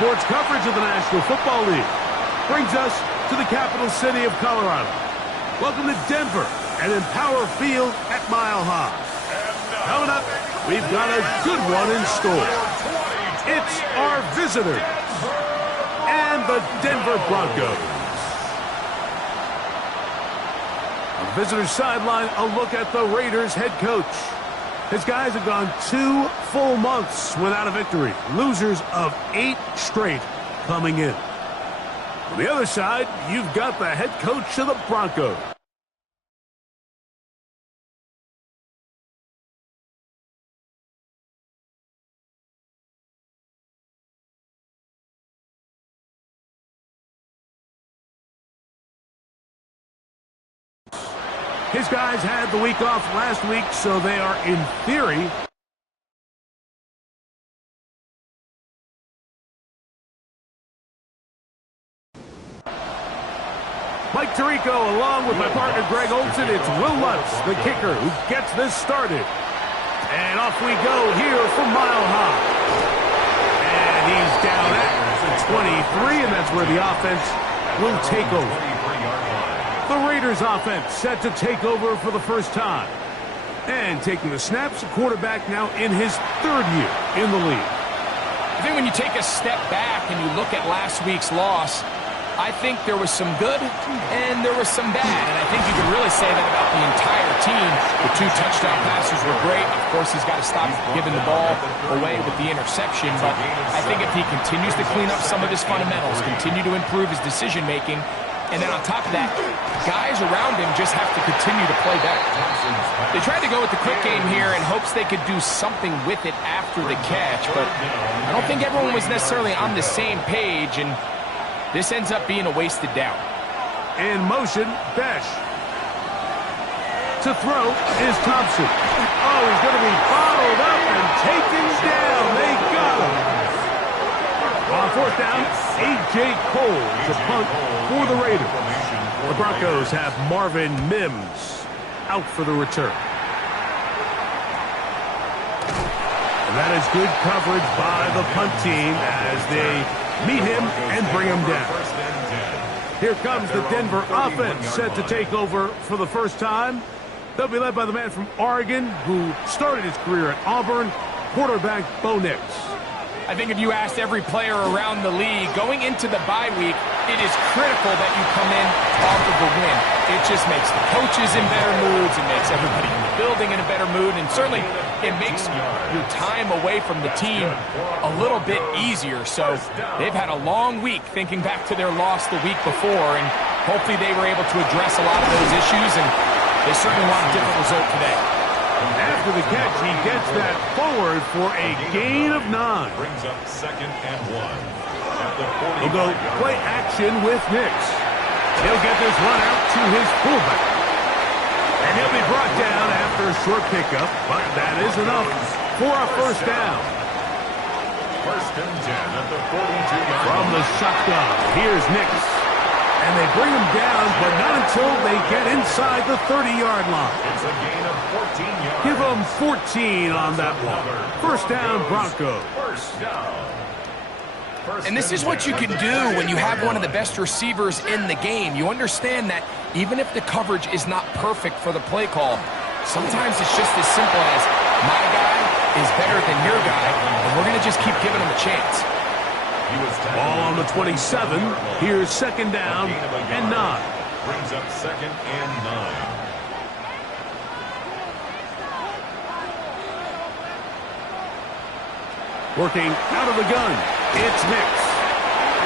sports coverage of the National Football League brings us to the capital city of Colorado. Welcome to Denver and Empower Field at Mile High. Coming up, we've got a good one in store. It's our visitors and the Denver Broncos. On the visitors' sideline, a look at the Raiders head coach. His guys have gone 2 full months without a victory. Losers of 8 straight coming in. On the other side, you've got the head coach of the Broncos. His guys had the week off last week, so they are, in theory, Mike Tirico, along with my partner Greg Olson. It's Will Lutz, the kicker, who gets this started. And off we go here from Mile High. And he's down at the 23, and that's where the offense will take over. The Raiders offense set to take over for the first time. And taking the snaps, the quarterback now in his 3rd year in the league. I think when you take a step back and you look at last week's loss, I think there was some good and there was some bad. And I think you can really say that about the entire team. The 2 touchdown passes were great. Of course, he's got to stop giving the ball away with the interception. But I think if he continues to clean up some of his fundamentals, continue to improve his decision-making, and then on top of that, guys around him just have to continue to play better. They tried to go with the quick game here in hopes they could do something with it after the catch, but I don't think everyone was necessarily on the same page, and this ends up being a wasted down. In motion, Besh. To throw is Thompson. Oh, he's going to be followed up and taken down. They got him. On 4th down, A.J. Cole to punt for the Raiders. The Broncos have Marvin Mims out for the return. And that is good coverage by the punt team as they meet him and bring him down. Here comes the Denver offense set to take over for the first time. They'll be led by the man from Oregon who started his career at Auburn, quarterback Bo Nix. I think if you asked every player around the league, going into the bye week, it is critical that you come in off of a win. It just makes the coaches in better moods. It makes everybody in the building in a better mood. And certainly it makes your time away from the team a little bit easier. So they've had a long week thinking back to their loss the week before. And hopefully they were able to address a lot of those issues. And they certainly want a different result today. After the catch, he gets that forward for a gain of 9. Brings up 2nd and 1. He'll go play action with Nix. He'll get this run out to his fullback. And he'll be brought down after a short pickup, but that is enough for a first down. 1st and 10 at the 42-yard line. From the shotgun, here's Nix. And they bring him down, but not until they get inside the 30-yard line. It's a gain of 14 yards. Give them 14 on that one. First down, Broncos. First down. And this is what you can do when you have one of the best receivers in the game. You understand that even if the coverage is not perfect for the play call, sometimes it's just as simple as my guy is better than your guy, and we're going to just keep giving him a chance. Ball on the 27. Here's 2nd down and 9. Brings up 2nd and 9. Working out of the gun. It's Nix.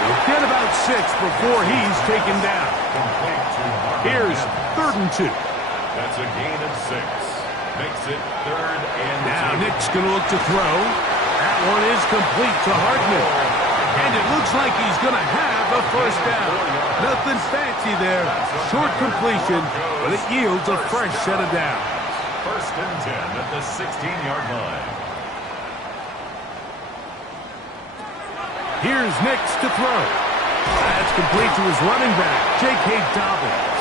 He'll get about 6 before he's taken down. Here's 3rd and 2. That's a gain of 6. Makes it 3rd and 2. Now Nick's going to look to throw. That one is complete to Hardman. And it looks like he's going to have a first down. Nothing fancy there. Short completion, but it yields a fresh set of downs. 1st and 10 at the 16-yard line. Here's Nix to throw. That's complete to his running back, J.K. Dobbins.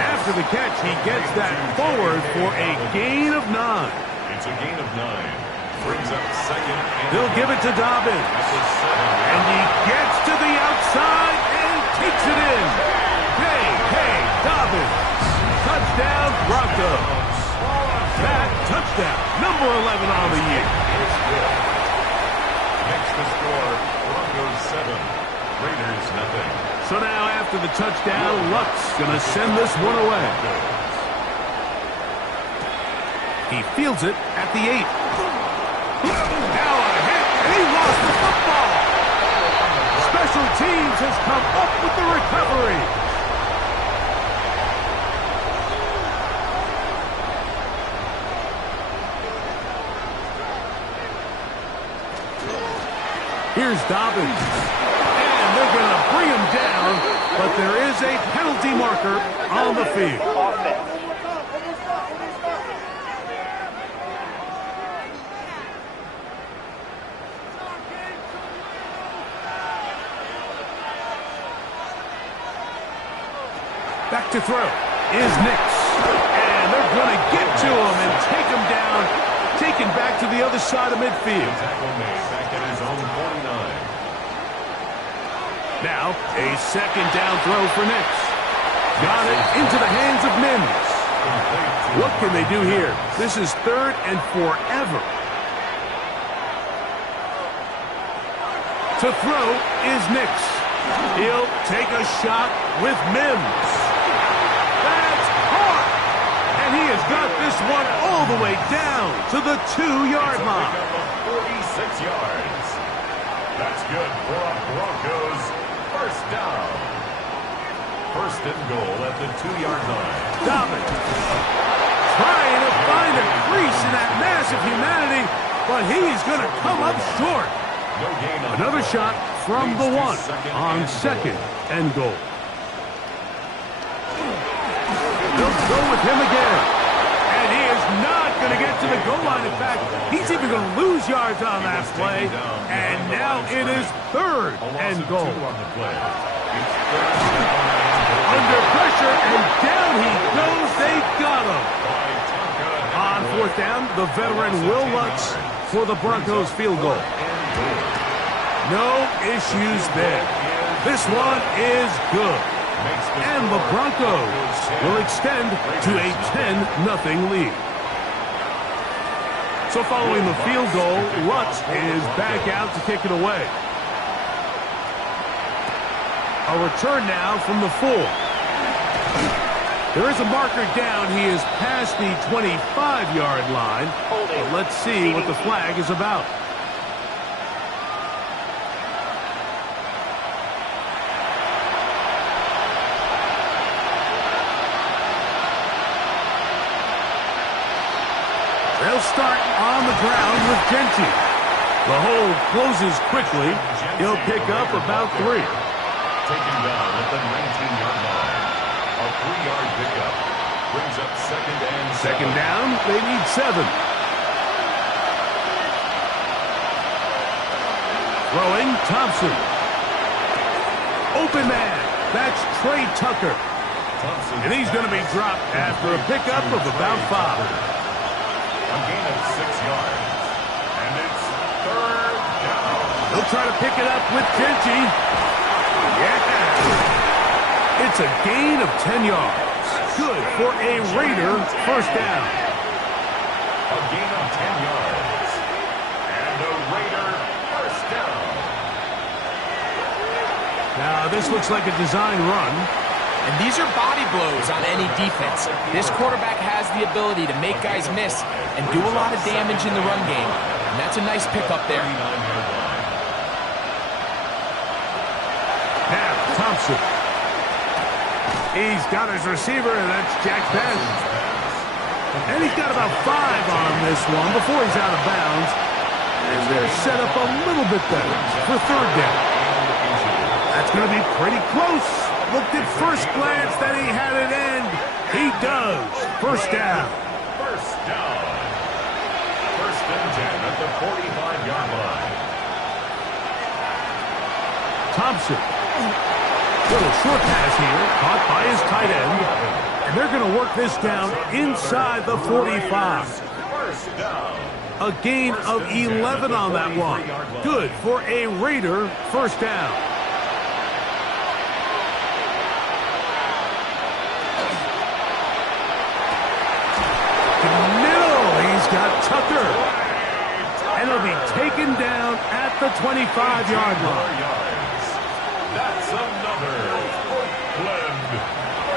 After the catch, he gets that forward for a gain of 9. It's a gain of 9. Brings up second. They'll give it to Dobbins. And he gets to the outside and takes it in. J.K. Dobbins. Touchdown, Broncos. That touchdown, number 11 on the year. Makes the score Broncos 7, Raiders nothing. So now after the touchdown, Luck's going to send this one away. He fields it at the 8. Now a hit, and he lost the football. Special teams has come up with the recovery. Here's Dobbins. And they're going to bring him down, but there is a penalty marker on the field. Back to throw is Nix. And they're going to get to him and take him down, taken back to the other side of midfield. Tackle made back at his own 49. Now, a second down throw for Nix. Got it into the hands of Mims. What can they do here? This is 3rd and forever. To throw is Nix. He'll take a shot with Mims. That's hard. And he has got this one all the way down to the 2-yard line. 46 yards. That's good for a Broncos first down. First and goal at the 2-yard line. Dobbins trying to find a crease in that mass of humanity, but he's going to come up short. No gain on Another shot from the 1 on 2nd and goal. They'll go with him again. And he is not going to get to the goal line. In fact, he's even going to lose yards on that play. And now it is 3rd and goal. Under pressure, and down he goes. They got him. On 4th down, the veteran Will Lutz for the Broncos field goal. No issues there. This one is good. And the Broncos will extend to a 10-0 lead. So following the field goal, Lutz is back out to kick it away. A return now from the 4. There is a marker down. He is past the 25-yard line. But let's see what the flag is about. They'll start on the ground with Genty. The hole closes quickly. He'll pick up about 3. Taken down at the 19-yard line. A 3-yard pickup. Brings up 2nd and 7. Second down, they need 7. Throwing, Thompson. Open man. That's Trey Tucker. And he's going to be dropped after a pickup of about 5. A gain of 6 yards. And it's 3rd down. He'll try to pick it up with Genty. Yeah. It's a gain of 10 yards. Good for a Raider first down. A gain of 10 yards. And a Raider first down. Now, this looks like a design run. And these are body blows on any defense. This quarterback has the ability to make guys miss and do a lot of damage in the run game. And that's a nice pickup there. Now, Thompson. He's got his receiver, and that's Jack Penn. And he's got about 5 on this one before he's out of bounds. And they're set up a little bit better for 3rd down. That's going to be pretty close. Looked at first glance that he had it end. He does. First down. First down. First and 10 at the 45-yard line. Thompson. Little short pass here. Caught by his tight end. And they're going to work this down inside the 45. First down. A gain of 11 on that one. Good for a Raider first down. Middle, he's got Tucker. And he'll be taken down at the 25-yard line. That's another blend.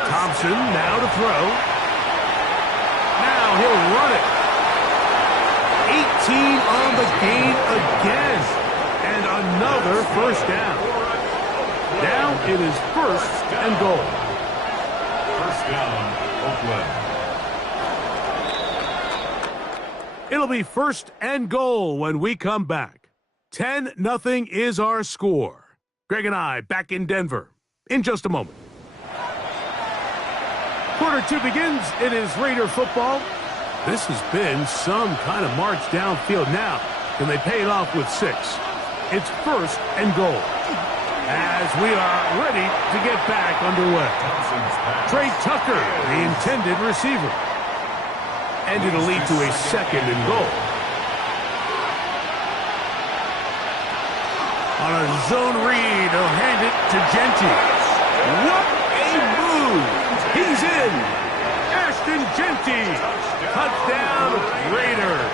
Thompson now to throw. Now he'll run it. 18 on the gain again. And another first down. Now it is first and goal. First down, Oakland. It'll be first and goal when we come back. 10-0 is our score. Greg and I back in Denver in just a moment. Quarter 2 begins. It is Raider football. This has been some kind of march downfield now. Can they pay it off with 6? It's first and goal. As we are ready to get back underway. Trey Tucker, the intended receiver. And it'll lead to a second and goal. On a zone read, he'll hand it to Jeanty. What a move! He's in! Ashton Jeanty! Touchdown, Raiders!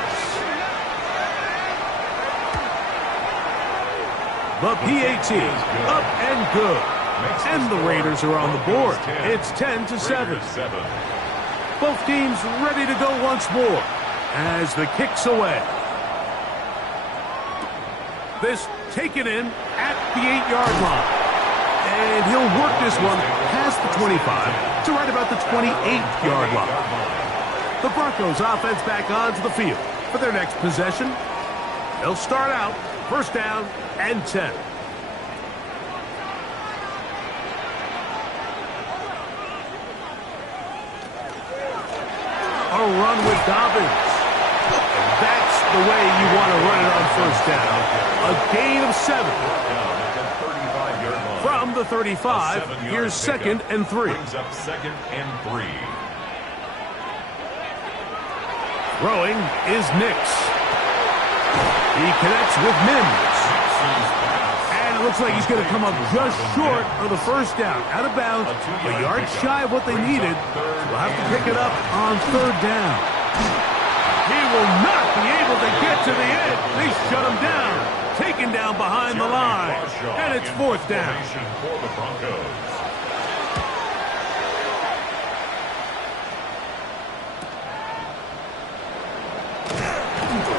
The PAT, up and good. And the Raiders are on the board. It's 10-7. Both teams ready to go once more as the kick's away. This taken in at the 8-yard line. And he'll work this one past the 25 to right about the 28-yard line. The Broncos offense back onto the field for their next possession. They'll start out first down and 10. A run with Dobbins. That's the way you want to run it on first down. A gain of 7. From the 35, here's second and 3. Brings up second and 3. Throwing is Nix. He connects with Mims. And it looks like he's going to come up just short of the first down. Out of bounds, a yard shy of what they needed. We'll have to pick it up on third down. He will not be able to get to the edge. They shut him down. Taken down behind the line. And it's fourth down. For the Broncos.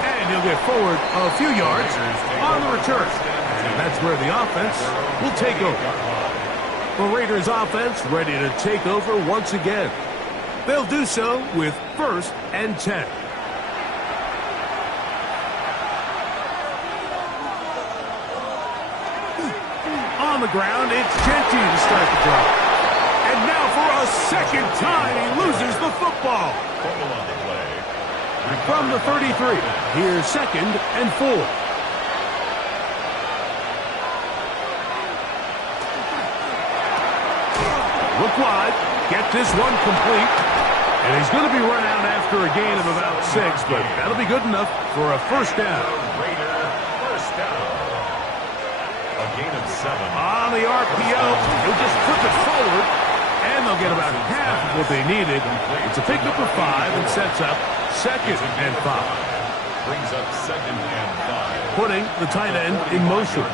And he'll get forward a few yards on the return. And that's where the offense will take over. The Raiders offense ready to take over once again. They'll do so with first and 10. On the ground, it's Jeanty to start the drive. And now for a second time, he loses the football. Fumble on the play. From the 33, here's second and 4. Look wide, get this one complete. And he's going to be run out after a gain of about 6, but that'll be good enough for a first down. Raider first down. A gain of 7. On the RPO, he'll just flip it forward, and they'll get about half of what they needed. It's a pickup of 5 and sets up second and 5. Brings up second and 5. Putting the tight end in motion.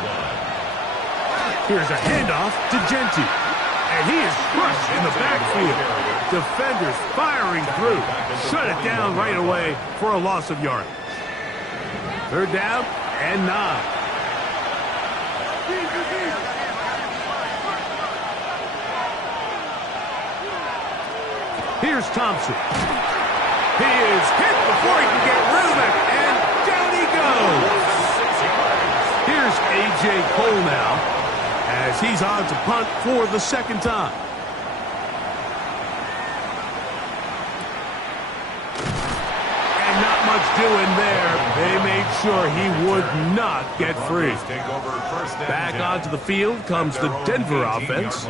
Here's a handoff to Jeanty. And he is crushed in the backfield. Defenders firing through. Shut it down right away for a loss of yardage. Third down and 9. Here's Thompson. He is hit before he can get rid of it, and down he goes. Here's A.J. Cole now, as he's on to punt for the second time. And not much doing there. They made sure he would not get free. Back onto the field comes the Denver offense.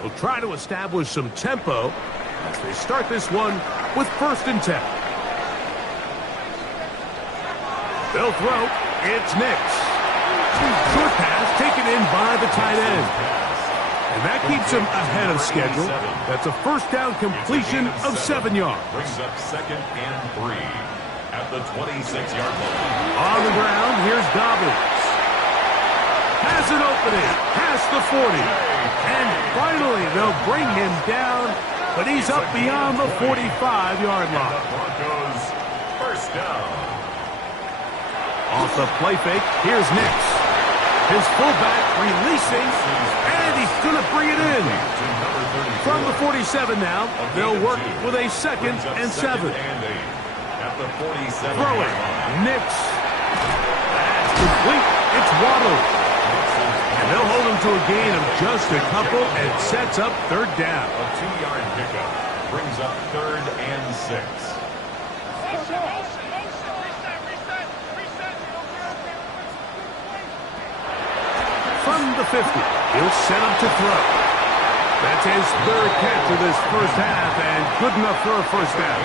We'll try to establish some tempo as they start this one with first and 10. They'll throw. It's Nix. Short pass taken in by the tight end. And that keeps him ahead of schedule. That's a first down completion of 7 yards. Brings up 2nd and 3 at the 26-yard line. On the ground, here's Dobbins. Has an opening. Past the 40. And finally, they'll bring him down. But he's up beyond the 45-yard line. The Broncos first down. Off the play fake, here's Nix. His fullback releasing, and he's going to bring it in. From the 47 now, they'll work with a 2nd and 7. At the 47. Throwing, Nix. That's complete. It's Waddle. And they'll hold him to a gain of just a couple and sets up 3rd down. A 2-yard pickup brings up 3rd and 6. From the 50, he'll set up to throw. That's his 3rd catch of this first half, and good enough for a first down.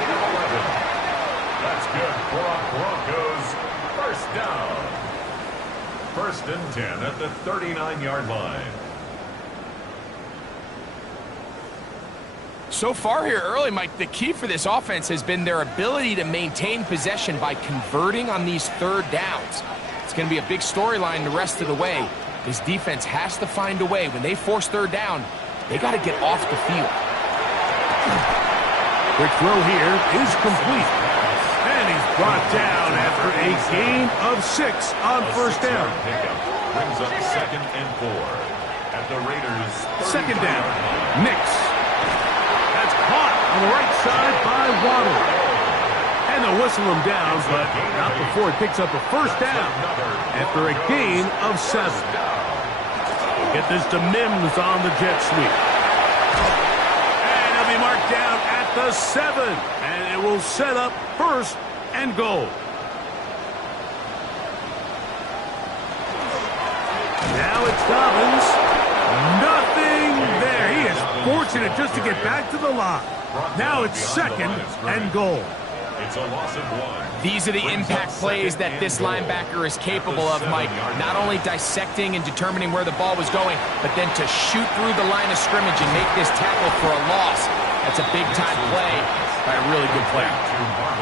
That's good for a Broncos first down. 1st and 10 at the 39-yard line. So far here early, Mike, the key for this offense has been their ability to maintain possession by converting on these 3rd downs. It's going to be a big storyline the rest of the way. This defense has to find a way. When they force 3rd down, they got to get off the field. Quick throw here is complete. And he's brought down after a gain of 6 on first down. Brings up 2nd and 4 at the Raiders. 2nd down. Nix. That's caught on the right side by Waddle. And they'll whistle him down, but not before he picks up a first down after a gain of 7. We'll get this to Mims on the jet sweep. And he'll be marked down at the 7. And it will set up 1st and goal. Now it's Dobbins. Nothing there. He is fortunate just to get back to the line. Now it's 2nd and goal. It's a loss of 1. These are the impact plays that this linebacker is capable of, Mike. Not only dissecting and determining where the ball was going, but then to shoot through the line of scrimmage and make this tackle for a loss. That's a big-time play by a really good player.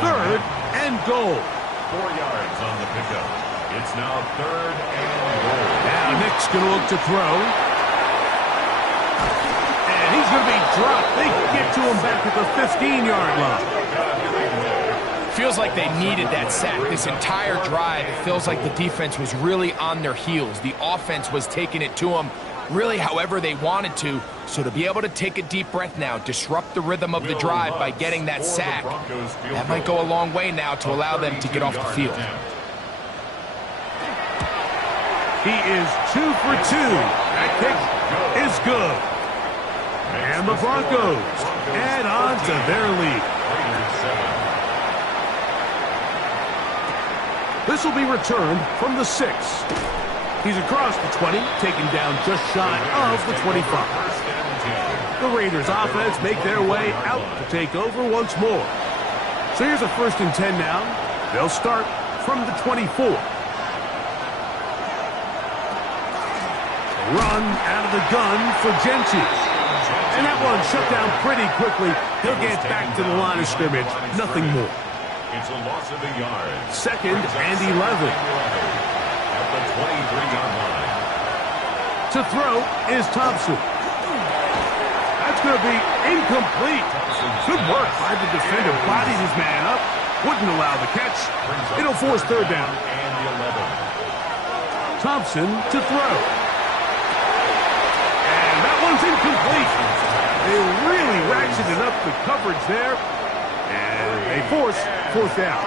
3rd and goal. 4 yards on the pickup. It's now 3rd and goal. Now Nick's going to look to throw. And he's going to be dropped. They get to him back at the 15-yard line. Feels like they needed that sack this entire drive. It feels like the defense was really on their heels. The offense was taking it to them really however they wanted to. So to be able to take a deep breath now, disrupt the rhythm of the drive by getting that sack, that might go a long way now to allow them to get off the field. He is 2 for 2. That kick is good. And the Broncos add on to their lead. This will be returned from the 6. He's across the 20, taken down just shy of the 25. The Raiders offense make their way out to take over once more. So here's a 1st and 10 now. They'll start from the 24. Run out of the gun for Genty. And that one shut down pretty quickly. He'll get back to the line of scrimmage. Nothing more. It's a loss of a yard. 2nd and 11. At the 23-yard line. To throw is Thompson. That's going to be incomplete. Good work by the defender. Bodied his man up. Wouldn't allow the catch. It'll force 3rd down. And 11. Thompson to throw. And that one's incomplete. They really ratcheted up the coverage there. And they force 4th down.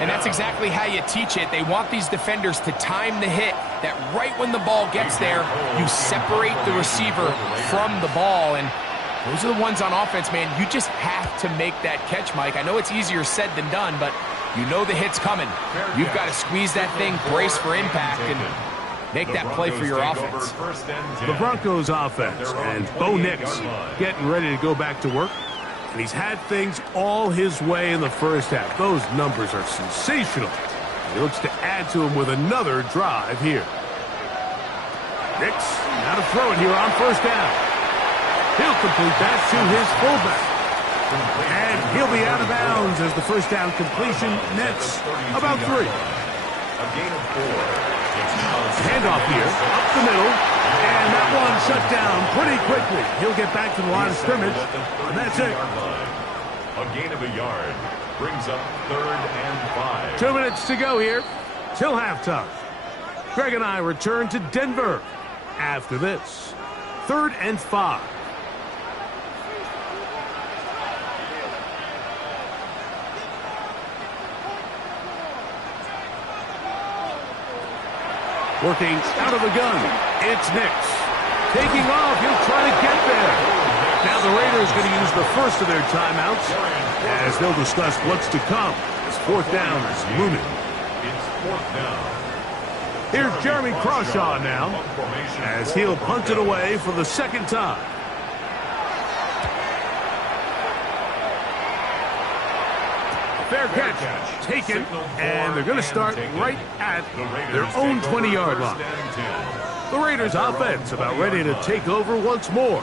And that's exactly how you teach it. They want these defenders to time the hit, that right when the ball gets there, you separate the receiver from the ball. And those are the ones on offense, man. You just have to make that catch, Mike. I know it's easier said than done, but you know the hit's coming. You've got to squeeze that thing, brace for impact, and make that play for your offense. The Broncos offense and Bo Nix getting ready to go back to work. And he's had things all his way in the first half. Those numbers are sensational. He looks to add to him with another drive here. Nix, now to throw it here on first down. He'll complete that to his fullback. And he'll be out of bounds as the first down completion nets about 3. A gain of 4. Handoff here, up the middle, and that one shut down pretty quickly. He'll get back to the line of scrimmage, and that's it. A gain of a yard brings up 3rd and 5. 2 minutes to go here till halftime. Greg and I return to Denver after this. 3rd and 5. Working out of the gun, it's Nix. Taking off, he'll try to get there. Now the Raiders going to use the first of their timeouts as they'll discuss what's to come as 4th down is looming. It's 4th down. Here's Jeremy Crawshaw now as he'll punt it away for the second time. Fair catch taken, and they're going to start right at their own 20-yard line. The Raiders offense about ready to take over once more.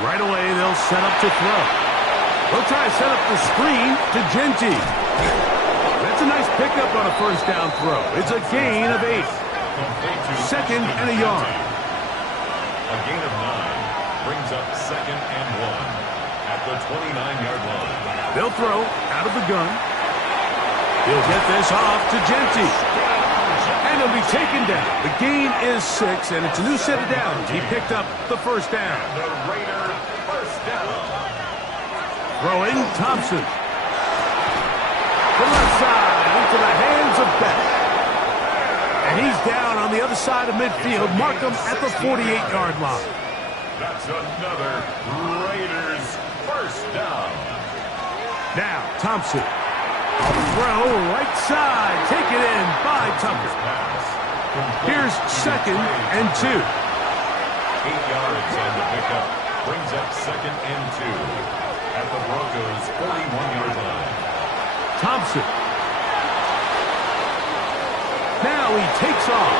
Right away, they'll set up to throw. They'll try to set up the screen to Genty. That's a nice pickup on a first down throw. It's a gain of 8. 2nd and a yard. A gain of 9 brings up 2nd and 1 at the 29-yard line. They'll throw out of the gun. He'll get this off to Genty. And he'll be taken down. The gain is 6, and it's a new set of downs. He picked up the first down. The Raider first down. Throwing Thompson. From left side into the hands of Beck. And he's down on the other side of midfield. Mark him at the 48-yard line. That's another Raiders first down. Now, Thompson. Throw right side. Taken in by Tucker. Here's 2nd and 2. 8 yards on the pickup. Brings up 2nd and 2 at the Broncos' 41-yard line. Thompson. Now he takes off,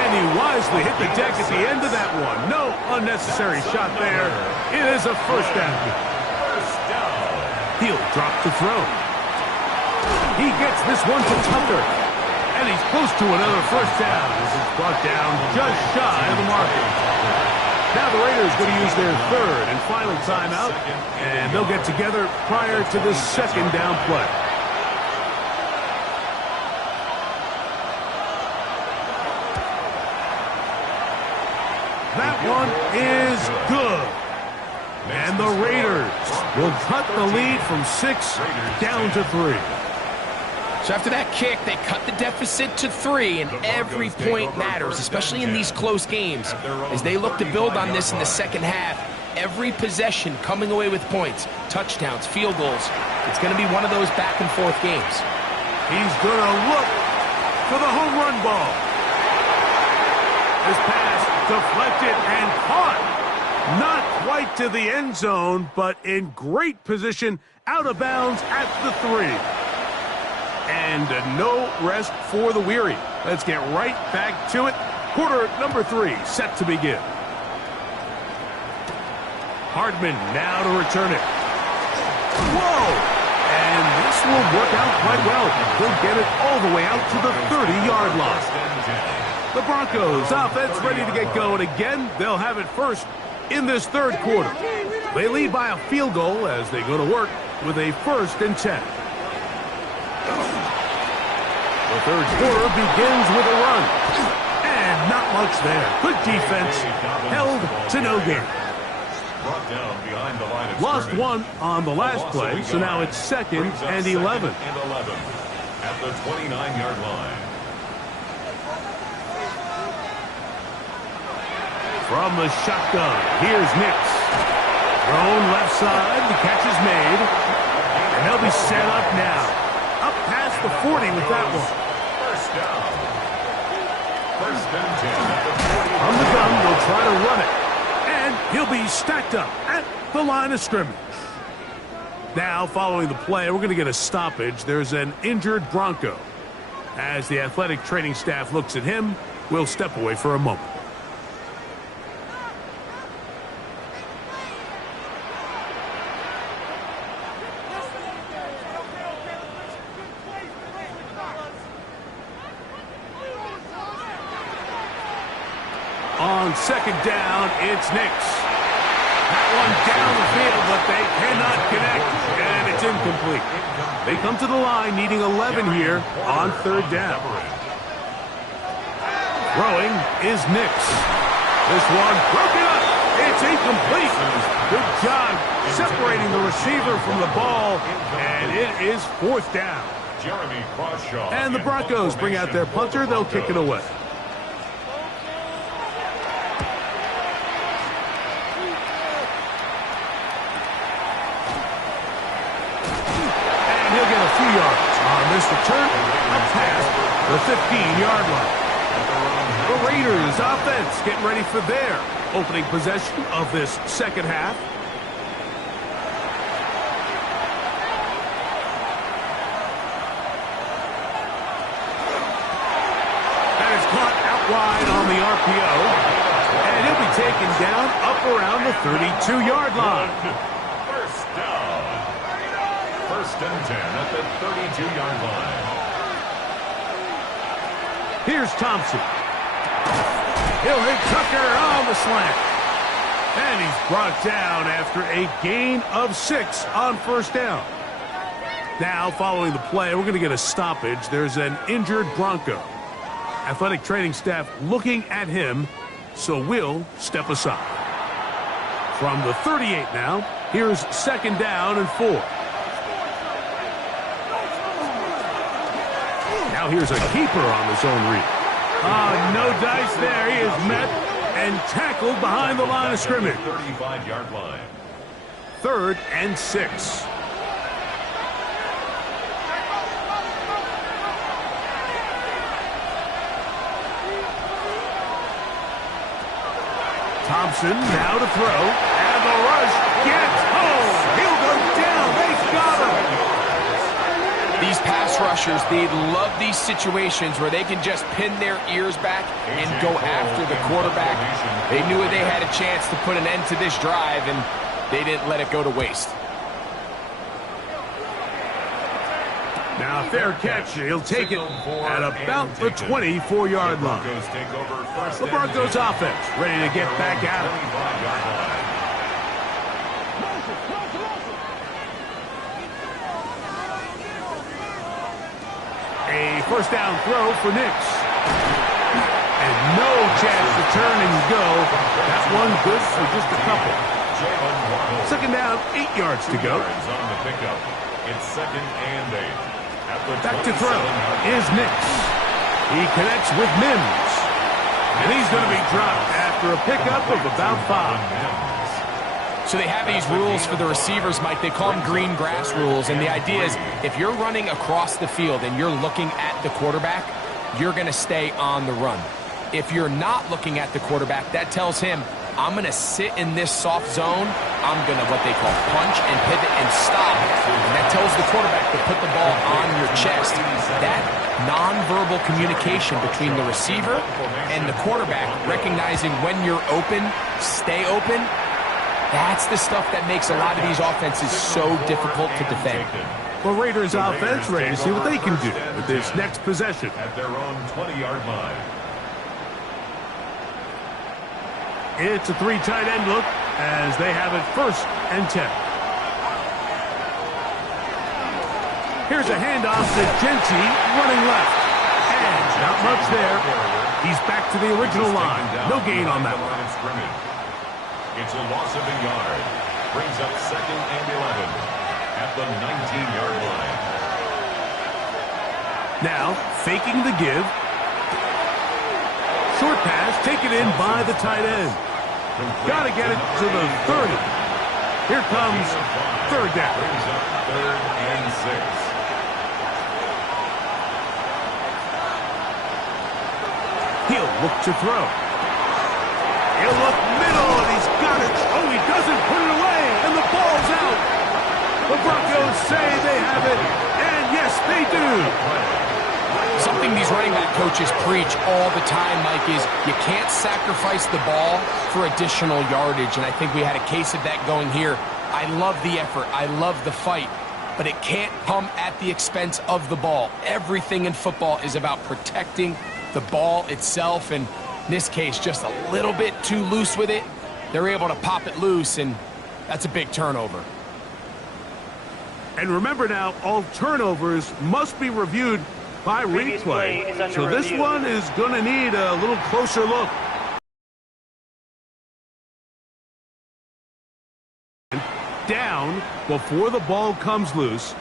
and he wisely hit the deck at the end of that one. No unnecessary shot there. It is a first down. First down. He'll drop the throw. He gets this one to Tucker, and he's close to another first down. This is brought down just shy of the marker. Now the Raiders going to use their 3rd and final timeout, and they'll get together prior to this 2nd down play. That one is good. And the Raiders will cut the lead from 6 down to 3. So after that kick, they cut the deficit to 3, and every point matters, especially in these close games. As they look to build on this in the second half, every possession coming away with points, touchdowns, field goals. It's going to be one of those back-and-forth games. He's going to look for the home run ball. This pass deflected and caught. Not quite to the end zone, but in great position, out of bounds at the 3. And no rest for the weary. Let's get right back to it. Quarter number 3 set to begin. Hardman now to return it. Whoa! And this will work out quite well. He'll get it all the way out to the 30-yard line. The Broncos offense ready to get going again. They'll have it first in this 3rd quarter. They lead by a field goal as they go to work with a 1st and 10. The 3rd quarter begins with a run. And not much there. Good defense. Held to no gain. Lost one on the last play, so now it's 2nd and 11. At the 29-yard line. From the shotgun, here's Nix. Thrown left side, the catch is made. And they'll be set up now. Up past the 40 with that one. First down. 1st and 10 at the 40. From the gun, they'll try to run it. And He'll be stacked up at the line of scrimmage. Now, following the play, we're going to get a stoppage. There's an injured Bronco. As the athletic training staff looks at him, we'll step away for a moment. On second down, it's Nix. That one down the field, but they cannot connect, and it's incomplete. They come to the line needing 11 here on third down. Throwing is Nix. This one broken up. It's incomplete. Good job separating the receiver from the ball, and it is fourth down. And the Broncos bring out their punter. They'll kick it away. Yards on this return, up past the 15-yard line. The Raiders offense getting ready for their opening possession of this second half. That is caught out wide on the RPO, and he'll be taken down up around the 32-yard line. First down. First and 10 at the 32-yard line. Here's Thompson. He'll hit Tucker on the slant. And he's brought down after a gain of 6 on first down. Now, following the play, we're going to get a stoppage. There's an injured Bronco. Athletic training staff looking at him, so we'll step aside. From the 38 now, here's second down and 4. Now here's a keeper on the zone read. Oh, no dice there. He is met and tackled behind the line of scrimmage. 35-yard line. Third and 6. Thompson now to throw, and the rush gets home. He'll go down. They've got him. These pass rushers, they love these situations where they can just pin their ears back and go after the quarterback. They knew they had a chance to put an end to this drive, and they didn't let it go to waste. Now, fair catch. He'll take it at about the 24-yard line. The Broncos offense ready to get back at it. A first down throw for Nix. And no chance to turn and go. That one good for just a couple. Second down, 8 yards to go. It's second and 8. Back to throw is Nix. He connects with Mims. And he's going to be dropped after a pickup of about 5. So they have these rules for the receivers, Mike. They call them green grass rules. And the idea is if you're running across the field and you're looking at the quarterback, you're going to stay on the run. If you're not looking at the quarterback, that tells him, I'm going to sit in this soft zone. I'm going to what they call punch and pivot and stop. And that tells the quarterback to put the ball on your chest. That nonverbal communication between the receiver and the quarterback, recognizing when you're open, stay open, that's the stuff that makes a lot of these offenses so difficult to defend. Well, Raiders offense ready to see what they can do with this next possession. At their own 20-yard line. It's a 3 tight end look as they have it first and 10. Here's a handoff to Genty running left. And not much there. He's back to the original line. No gain on that one. It's a loss of a yard. Brings up second and 11 at the 19-yard line. Now, faking the give. Short pass taken in by the tight end. Got to get it to the 30. Here comes third down. Brings up third and 6. He'll look to throw. He'll look middle, and he's got it Something these running back coaches preach all the time, Mike, is you can't sacrifice the ball for additional yardage, and I think we had a case of that going here. I love the effort. I love the fight, but it can't come at the expense of the ball. Everything in football is about protecting the ball itself, and in this case, just a little bit too loose with it. They're able to pop it loose, and that's a big turnover. And remember now, all turnovers must be reviewed by replay. So this one is going to need a little closer look. Down before the ball comes loose.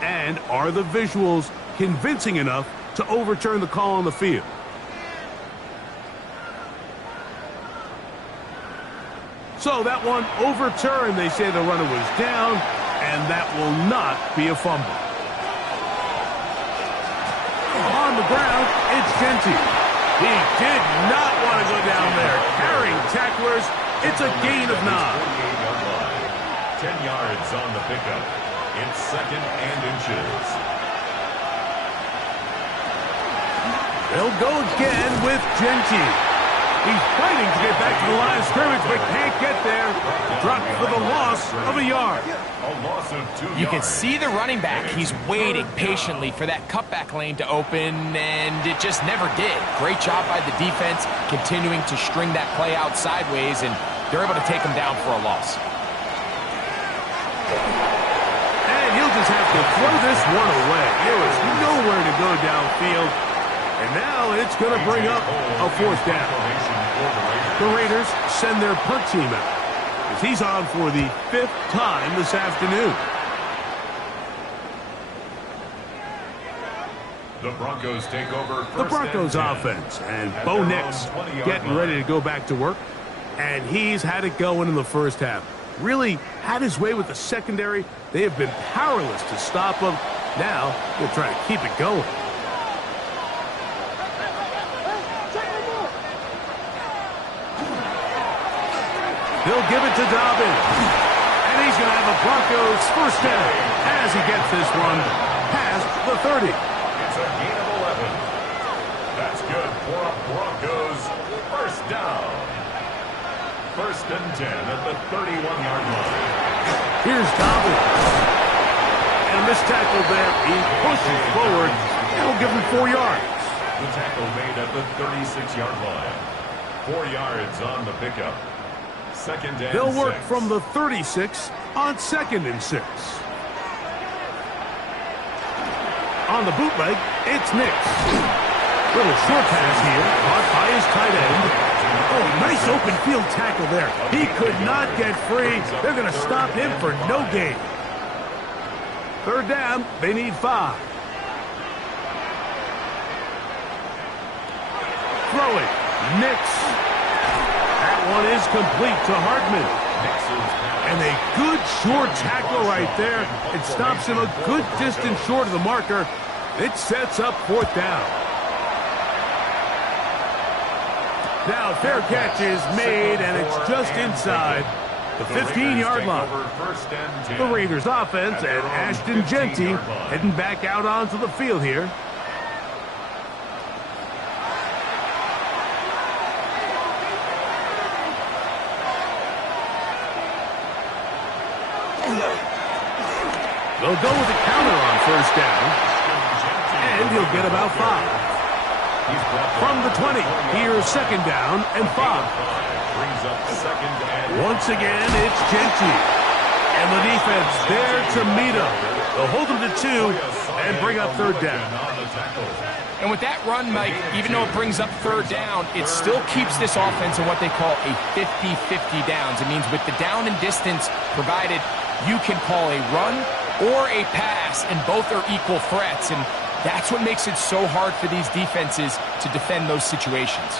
And are the visuals convincing enough to overturn the call on the field? So that one overturned. They say the runner was down, and that will not be a fumble. On the ground, it's Jeanty. He did not want to go down there. Carrying tacklers, it's a gain of 9. 10 yards on the pickup. It's 2nd and inches. They'll go again with Jeanty. He's fighting to get back to the line of scrimmage, but can't get there. Dropped for the loss of a yard. A loss of 2 yards. You can see the running back. He's waiting patiently for that cutback lane to open, and it just never did. Great job by the defense, continuing to string that play out sideways, and they're able to take him down for a loss. And he'll just have to throw this one away. There is nowhere to go downfield. And now it's going to bring up a 4th down. The Raiders send their punt team out, as he's on for the 5th time this afternoon. The Broncos take over first. The Broncos offense, and Bo Nix getting ready to go back to work. And he's had it going in the first half. Really had his way with the secondary. They have been powerless to stop him. Now they're trying to keep it going. He'll give it to Dobbins. And he's going to have a Broncos first down as he gets this one past the 30. It's a gain of 11. That's good for a Broncos first down. 1st and 10 at the 31-yard line. Here's Dobbins. And this tackle there, he pushes forward. That'll give him 4 yards. The tackle made at the 36-yard line. 4 yards on the pickup. 2nd and 6. They'll work from the 36 on 2nd and 6. On the bootleg, it's Nix. Little short pass here, caught by his tight end. Oh, nice open field tackle there. He could not get free. They're going to stop him for no gain. 3rd down, they need 5. Throwing, Nix. That one is complete to Hardman. And a good short tackle right there. It stops him a good distance short of the marker. It sets up 4th down. Now, fair catch is made, and it's just inside the 15-yard line. The Raiders offense and Ashton Jeanty heading back out onto the field here. They'll go with the counter on 1st down, and he'll get about 5. From the 20, here's 2nd down and 5. Once again, it's Jeanty. And the defense there to meet him. They'll hold him to 2 and bring up 3rd down. And with that run, Mike, even though it brings up 3rd down, it still keeps this offense in what they call a 50-50 downs. It means with the down and distance provided, you can call a run or a pass, and both are equal threats. And that's what makes it so hard for these defenses to defend those situations.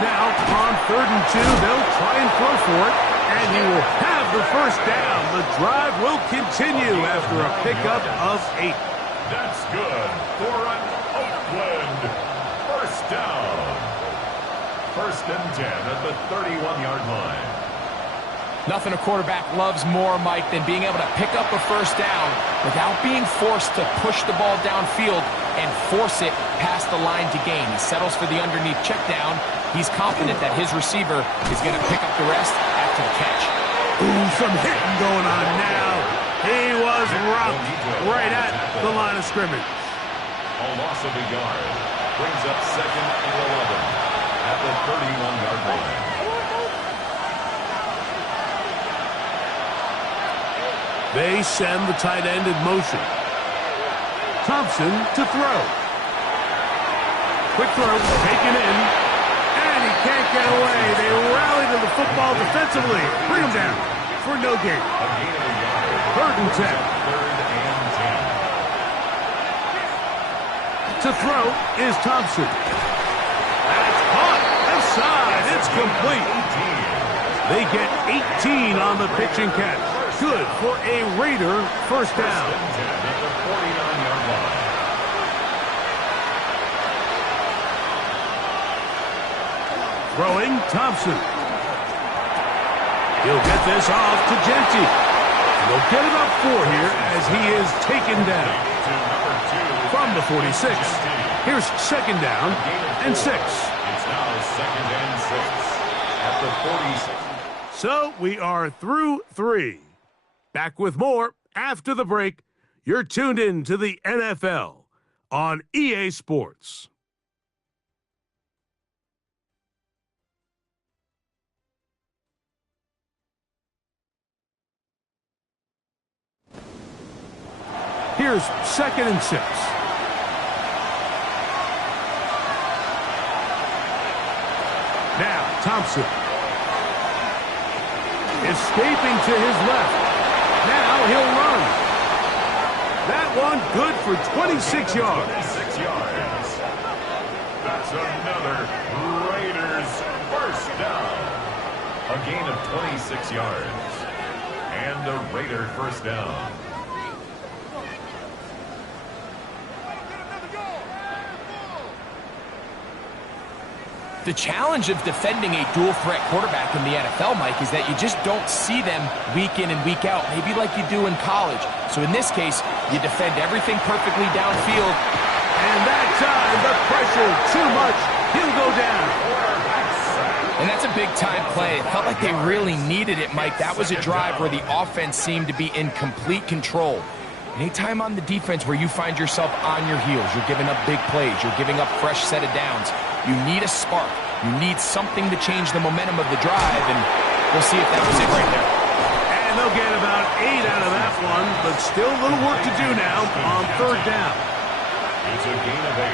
Now, on 3rd and 2, they'll try and throw for it, and he will have the first down. The drive will continue after a pickup of 8. That's good for an Oakland first down. 1st and 10 at the 31-yard line. Nothing a quarterback loves more, Mike, than being able to pick up a first down without being forced to push the ball downfield and force it past the line to gain. He settles for the underneath check down. He's confident that his receiver is going to pick up the rest after the catch. Ooh, some hitting going on now. He was rocked right at the line of scrimmage. A loss of a yard brings up 2nd and 11 at the 31-yard line. They send the tight end in motion. Thompson to throw. Quick throw, taken in, and he can't get away. They rally to the football defensively. Bring him down for no gain. A gain of a yard. 3rd and 10. 3rd and 10. To throw is Thompson. That's caught. Left side. It's complete. They get 18 on the pitch and catch. Good for a Raider first down. At the 49-yard line. Throwing Thompson. He'll get this off to Genty. They'll get it up 4 here as he is taken down. From the 46. Here's 2nd down and 6. It's now 2nd and 6 at the 46. So we are through 3. Back with more after the break. You're tuned in to the NFL on EA Sports. Here's 2nd and 6. Now Thompson. Escaping to his left. Now he'll run. That one good for 26 yards. 26 yards. That's another Raiders first down. A gain of 26 yards. And a Raider first down. The challenge of defending a dual-threat quarterback in the NFL, Mike, is that you just don't see them week in and week out, maybe like you do in college. So in this case, you defend everything perfectly downfield. And that time, the pressure too much. He'll go down. And that's a big-time play. It felt like they really needed it, Mike. That was a drive where the offense seemed to be in complete control. Anytime on the defense where you find yourself on your heels, you're giving up big plays, you're giving up fresh set of downs, you need a spark. You need something to change the momentum of the drive, and we'll see if that was it right there. And they'll get about 8 out of that one, but still a little work to do now on 3rd down. It's a gain of 8.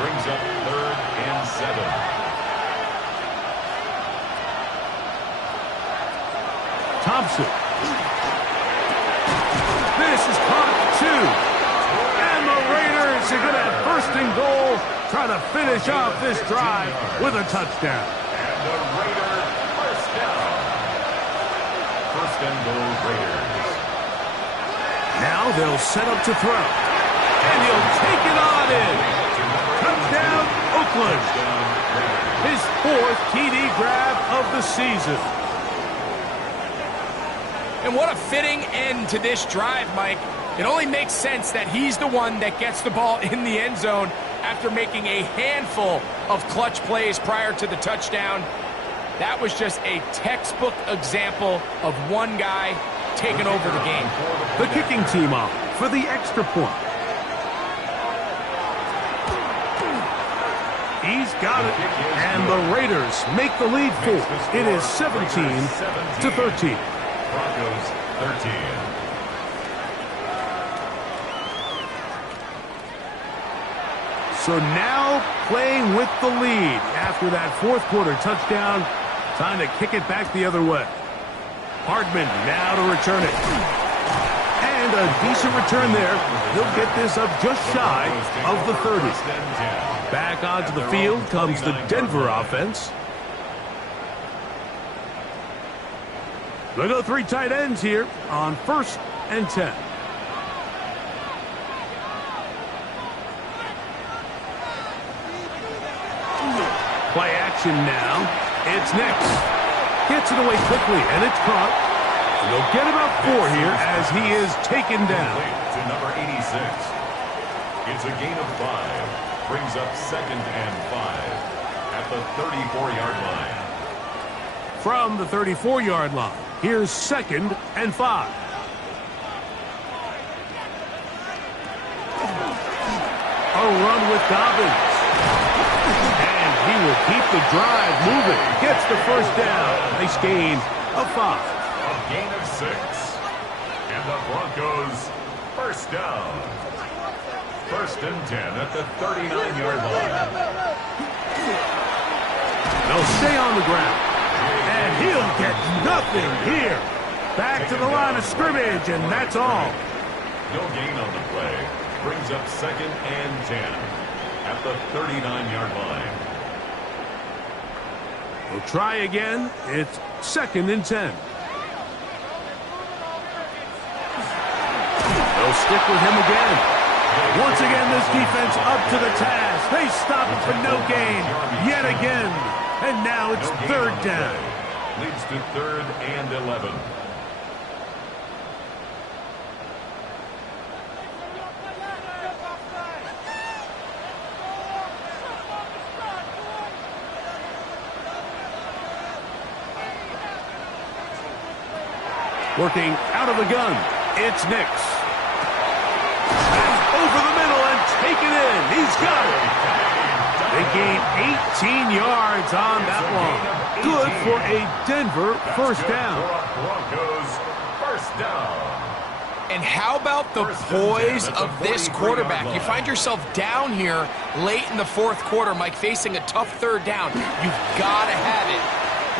Brings up 3rd and 7. Thompson. This is caught 2. And the Raiders are going to have 1st and goal, trying to finish off this drive with a touchdown. And the Raider first down. 1st and goal Raiders. Now they'll set up to throw. And he'll take it on in. Touchdown, Oakland. His 4th TD grab of the season. And what a fitting end to this drive, Mike. It only makes sense that he's the one that gets the ball in the end zone after making a handful of clutch plays prior to the touchdown. That was just a textbook example of one guy taking over the game. The kicking team off for the extra point. He's got it, and the Raiders make the lead 4. It is 17-13. Broncos 13. So now playing with the lead after that 4th quarter touchdown. Time to kick it back the other way. Hardman now to return it. And a decent return there. He'll get this up just shy of the 30. Back onto the field comes the Denver offense. They'll go 3 tight ends here on 1st and 10. Play action now. It's next. Gets it away quickly, and it's caught. They'll get about 4 here as he is taken down. To number 86. It's a gain of 5. Brings up 2nd and 5 at the 34-yard line. From the 34-yard line, here's 2nd and 5. A run with Dobbins. And he will keep the drive moving. Gets the first down. Nice gain of 5. A gain of 6. And the Broncos first down. 1st and 10 at the 39-yard line. They'll stay on the ground. And he'll get nothing here. Back to the line of scrimmage, and that's all. No gain on the play. Brings up 2nd and 10 at the 39-yard line. We'll try again. It's 2nd and 10. They'll stick with him again. Once again, this defense up to the task. They stop it for no gain yet again. And now it's 3rd down. Leads to 3rd and 11. Working out of the gun, it's Nix. Back over the middle and taken in. He's got it. They gain 18 yards on that one. Good for a Denver first down. Broncos first down. And how about the poise of this quarterback? You find yourself down here late in the 4th quarter, Mike, facing a tough 3rd down. You've got to have it.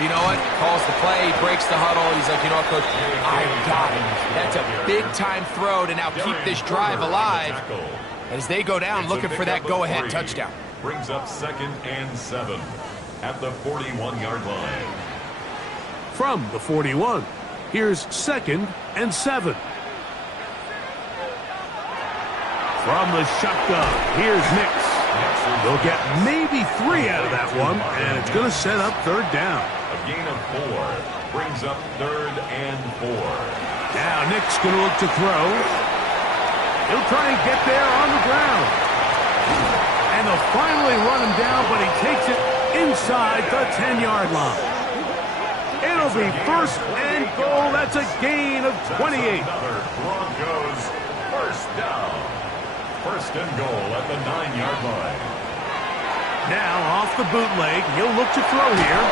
You know what? Calls the play, breaks the huddle. He's like, you know what, Coach? I got it. That's a big-time throw to now keep this drive alive as they go down looking for that go-ahead touchdown. Brings up 2nd and 7 at the 41-yard line. From the 41, here's 2nd and 7. From the shotgun, here's Nix. They'll get maybe 3 out of that one, and it's going to set up 3rd down. A gain of 4 brings up 3rd and 4. Now Nick's going to look to throw. He'll try and get there on the ground. And they'll finally run him down, but he takes it inside the 10-yard line. It'll be 1st and goal. That's a gain of 28. Another Broncos first down. 1st and goal at the 9-yard line. Now off the bootleg, he'll look to throw here.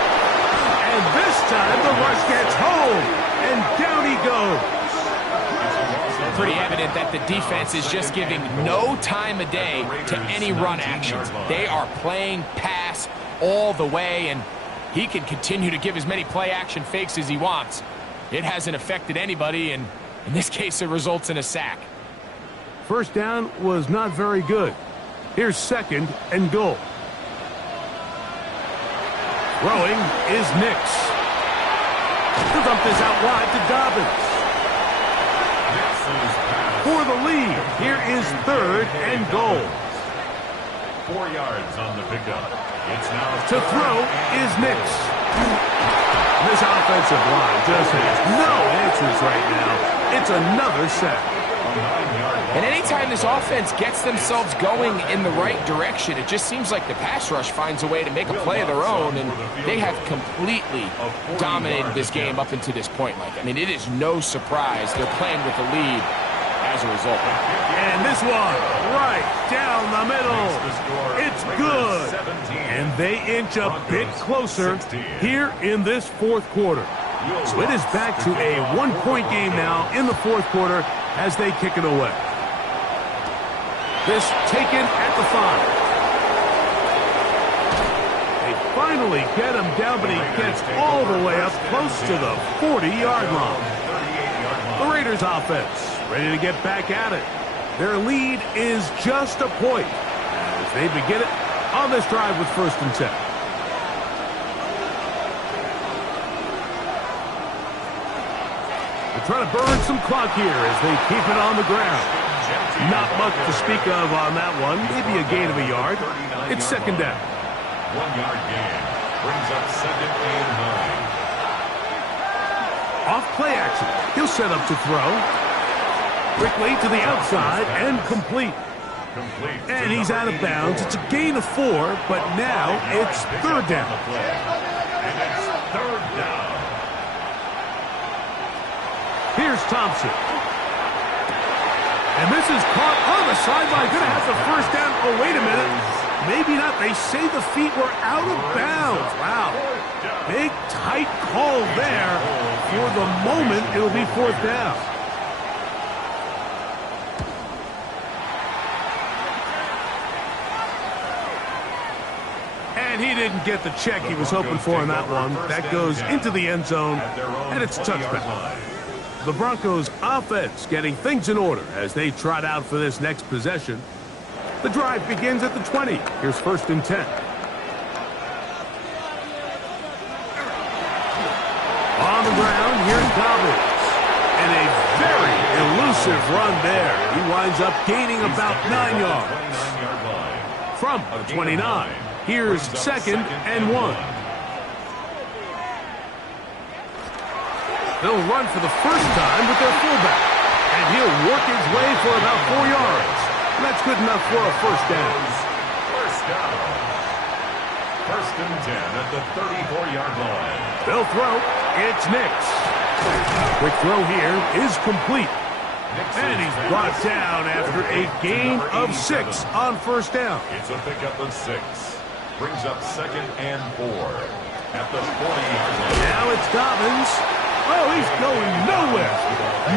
And this time the rush gets home. And down he goes. Pretty evident that the defense is just giving no time of day to any run actions. They are playing pass all the way, and he can continue to give as many play-action fakes as he wants. It hasn't affected anybody, and in this case, it results in a sack. First down was not very good. Here's 2nd and goal. Throwing is Nix. He'll dump this out wide to Dobbins. For the lead, here is 3rd and goal. 4 yards on the pickup. It's now to throw is Nix. This offensive line just has no answers right now. It's another sack. And anytime this offense gets themselves going in the right direction, it just seems like the pass rush finds a way to make a play of their own, and they have completely dominated this game up until this point, Mike. I mean, it is no surprise they're playing with the lead as a result. And this one, right down the middle. It's good. And they inch a bit closer here in this 4th quarter. So it is back to a 1-point game now in the 4th quarter as they kick it away. This taken at the 5. They finally get him down, but he gets all the way up close to the 40-yard line. The Raiders offense ready to get back at it. Their lead is just a point as they begin it on this drive with 1st and 10. They're trying to burn some clock here as they keep it on the ground. Not much to speak of on that one. Maybe a gain of a yard. It's 2nd down. 1-yard gain brings up 2nd and 9. Off play action. He'll set up to throw. Quickly to the outside and complete. And he's out of bounds. It's a gain of 4, but now it's third down. And it's third down. Here's Thompson. And this is caught on the sideline. Going to have the first down. Oh, wait a minute. Maybe not. They say the feet were out of bounds. Wow. Big, tight call there. For the moment, it'll be fourth down. And he didn't get the check he was hoping for on that one. That goes into the end zone, and it's touchback. The Broncos offense getting things in order as they trot out for this next possession. The drive begins at the 20. Here's first and 10. On the ground, here's Dobbins. And a very elusive run there. He winds up gaining about 9 yards. From the 29, here's second and 1. They'll run for the first time with their fullback. And he'll work his way for about 4 yards. That's good enough for a first down. First down. First and 10 at the 34-yard line. They'll throw. It's Nix. Quick throw here is complete. And he's brought down after a gain of 6 on first down. It's a pickup of 6. Brings up second and 4 at the 40-yard line. Now it's Dobbins. Oh, he's going nowhere.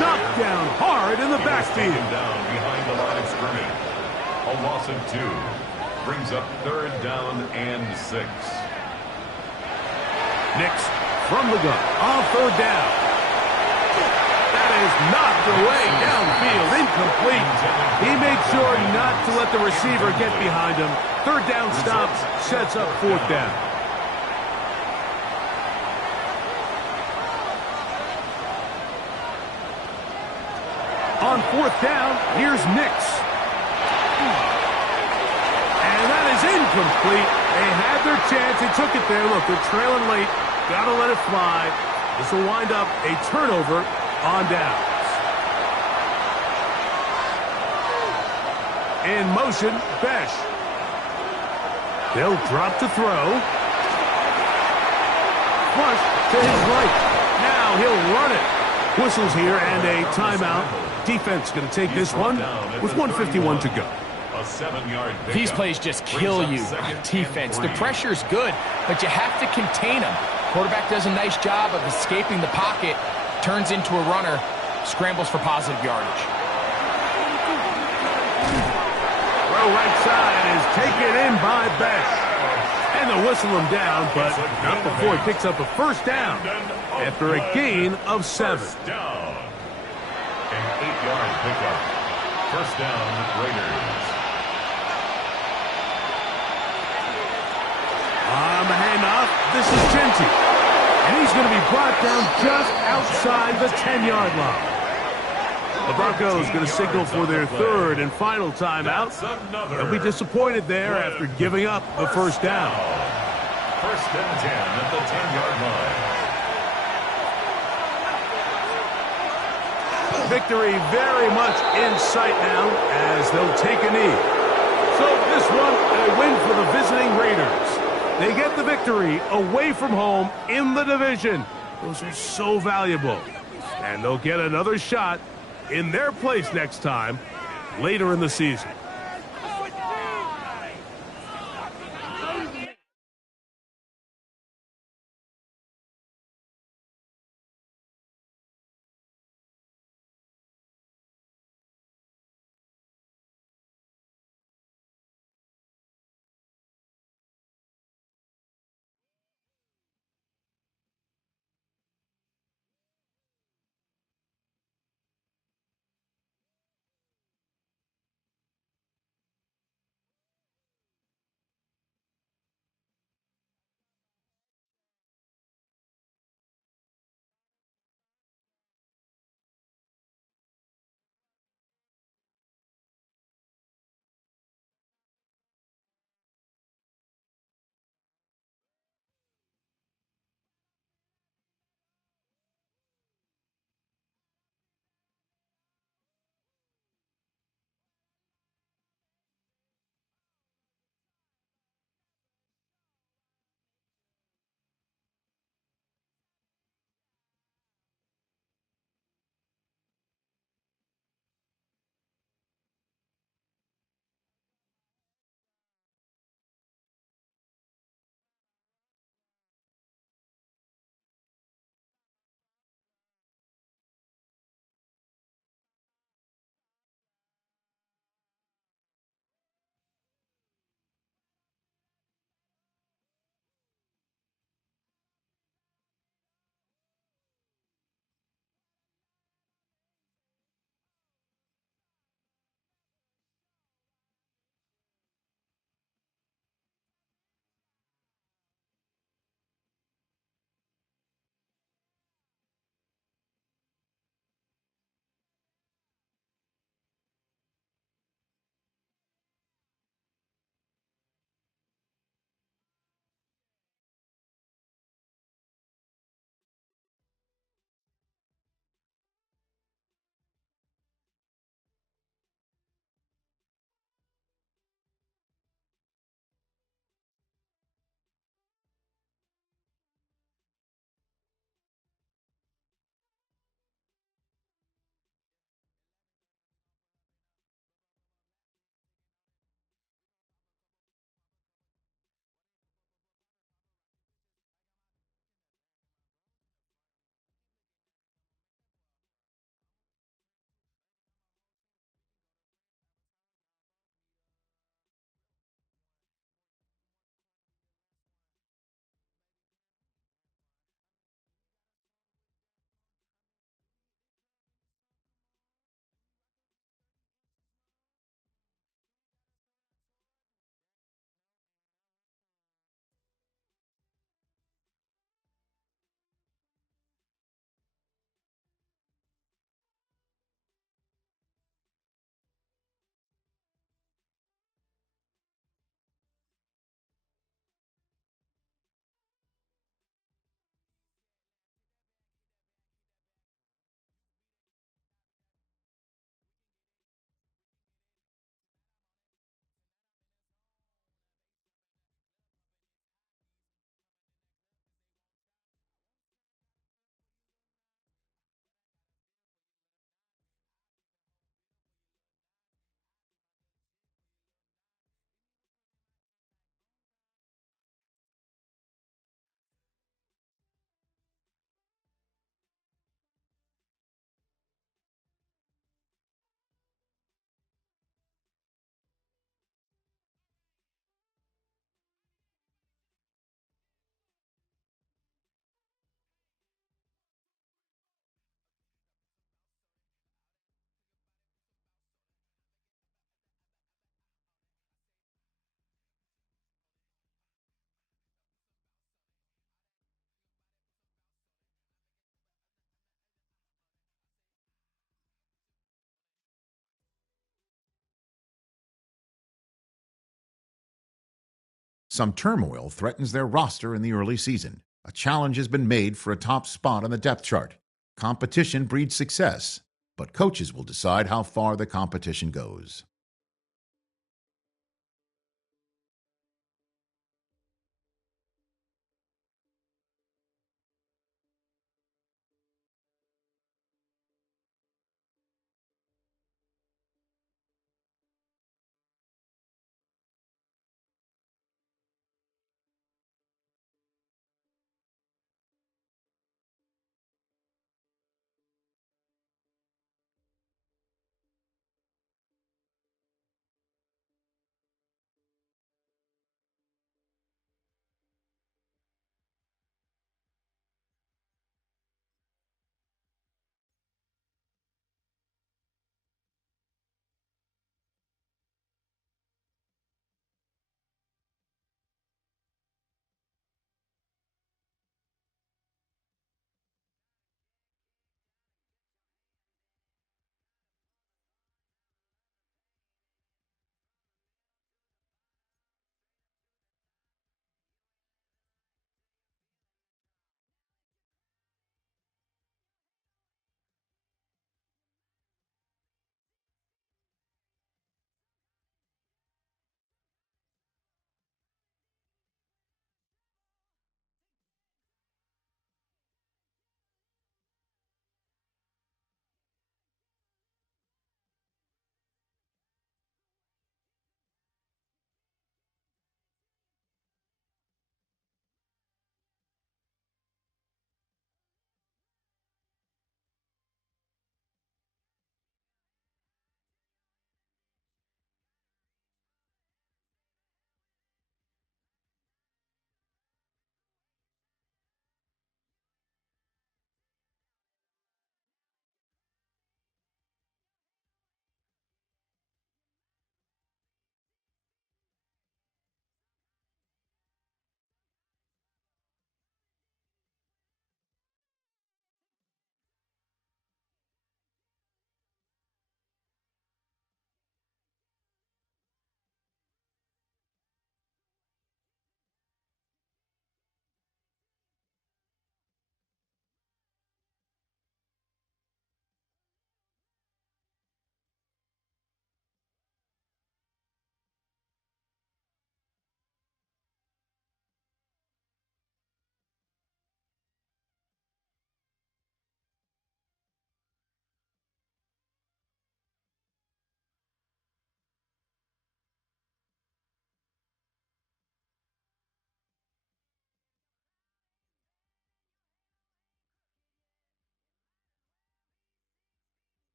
Knocked down hard in the backfield. Down behind the line of scrimmage. A loss of 2. Brings up third down and 6. Nix from the gun on third down. That is knocked away downfield, incomplete. He made sure not to let the receiver get behind him. Third down stop sets up fourth down. On fourth down, here's Nix. And that is incomplete. They had their chance. They took it there. Look, they're trailing late. Got to let it fly. This will wind up a turnover on downs. In motion, Besh. They'll drop to throw. Flush to his right. Now he'll run it. Whistles here and a timeout. Defense going to take this one with 1:51 to go. A 7-yard pickup. These plays just kill you on defense. The pressure's good, but you have to contain them. Quarterback does a nice job of escaping the pocket, turns into a runner, scrambles for positive yardage. Throw right side is taken in by Besh. And they'll whistle him down, but not before he picks up a first down after a gain of 7. First down. An 8-yard pickup. First down, Raiders. On the handoff, this is Genty. And he's going to be brought down just outside the 10-yard line. The Broncos going to signal for their third and final timeout. They'll be disappointed there after giving up the first down. First and 10 at the 10-yard line. Victory very much in sight now as they'll take a knee. So this one, a win for the visiting Raiders. They get the victory away from home in the division. Those are so valuable. And they'll get another shot in their place next time later in the season. Some turmoil threatens their roster in the early season. A challenge has been made for a top spot on the depth chart. Competition breeds success, but coaches will decide how far the competition goes.